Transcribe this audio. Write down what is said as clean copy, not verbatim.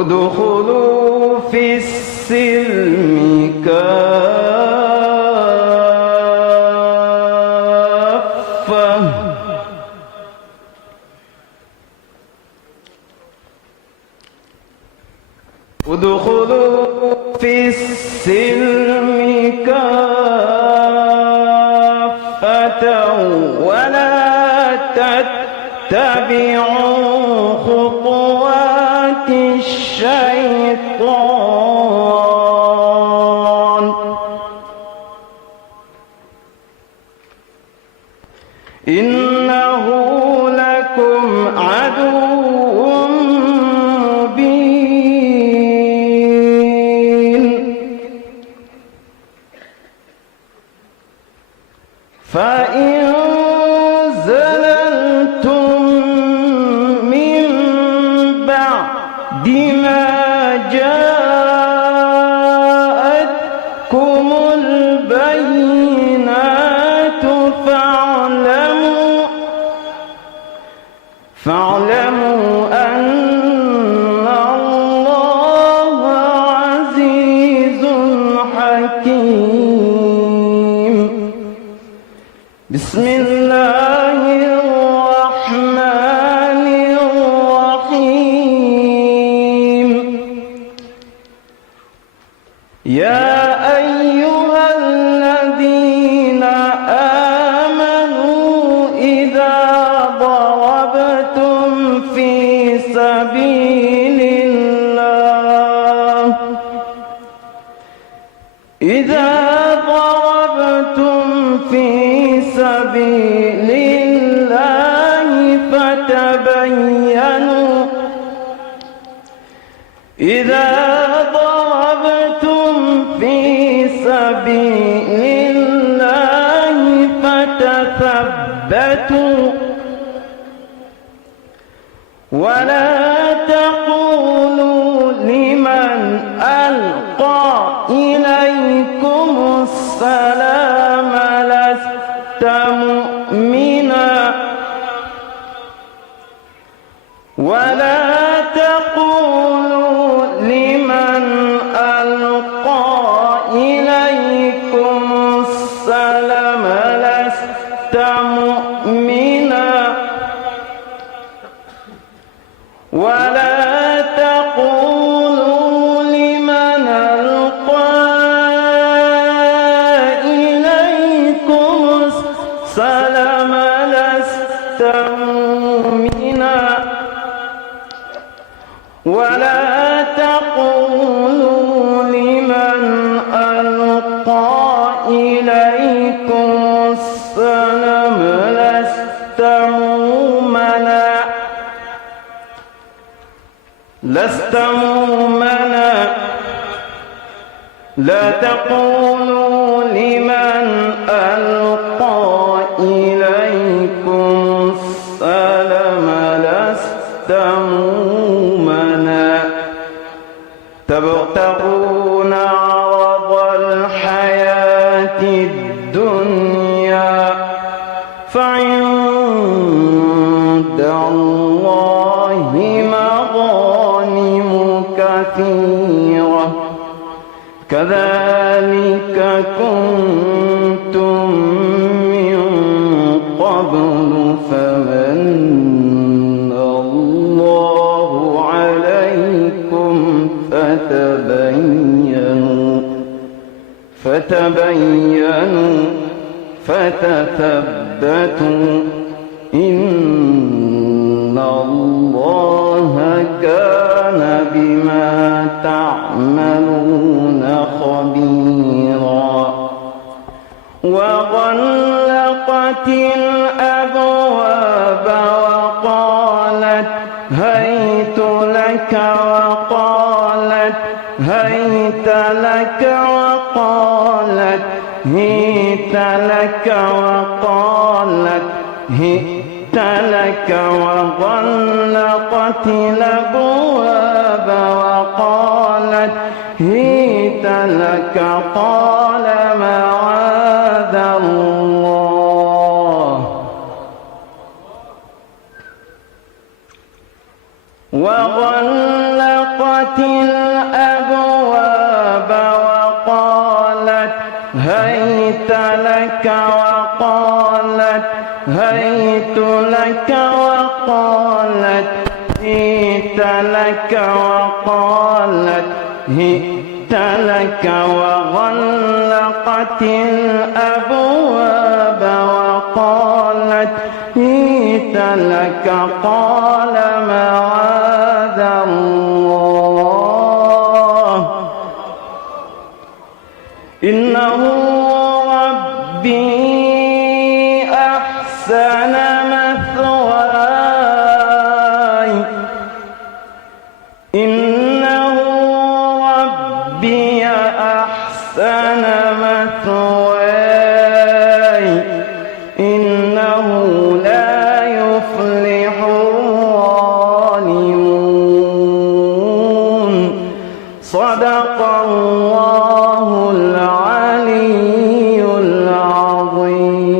ادخلوا في السلم كافة ادخلوا في السلم كافة ولا تتبعوا خطوات الشيطان إنه لكم عدو مبين فإن زللتم من بعد ما جاءتكم البينات فاعلموا أن الله عزيز حكيم. بسم الله الرحمن الرحيم. يا أيها الذين آمنوا إذا ضربتم في سبيل الله فتثبتوا ولا تقولوا لمن ألقى إليكم السلام لست مؤمنا ولا تقولوا لمن ألقى إليكم السلام لست مؤمنا ولا تقولوا لمن ألقى إليكم السلام لست مؤمنا ولا تقولوا لمن ألقى إليكم السلام لست مؤمنا لا تقولوا لمن ألقى إليكم السلام لست مؤمنا تبتغون عرض الحياة الدنيا فعند الله مغانم كثيرة كذلك كنتم من قبل فمن الله عليكم فتثبتوا إن الله كان بما تعملون خبيرا وغلقت الأبواب وقالت هيت لك هيت لك وغلقت الأبواب وقالت هيت لك قال معاذ الله وغلقت هيت لك وقالت هيت لك وقالت هيت لك وغلقت الأبواب وقالت هيت لك قال معاذ الله إنه ربي أحسن مثواي إنه ربي أحسن مثواي إنه لا يفلح الظالمون صدق الله العلي العظيم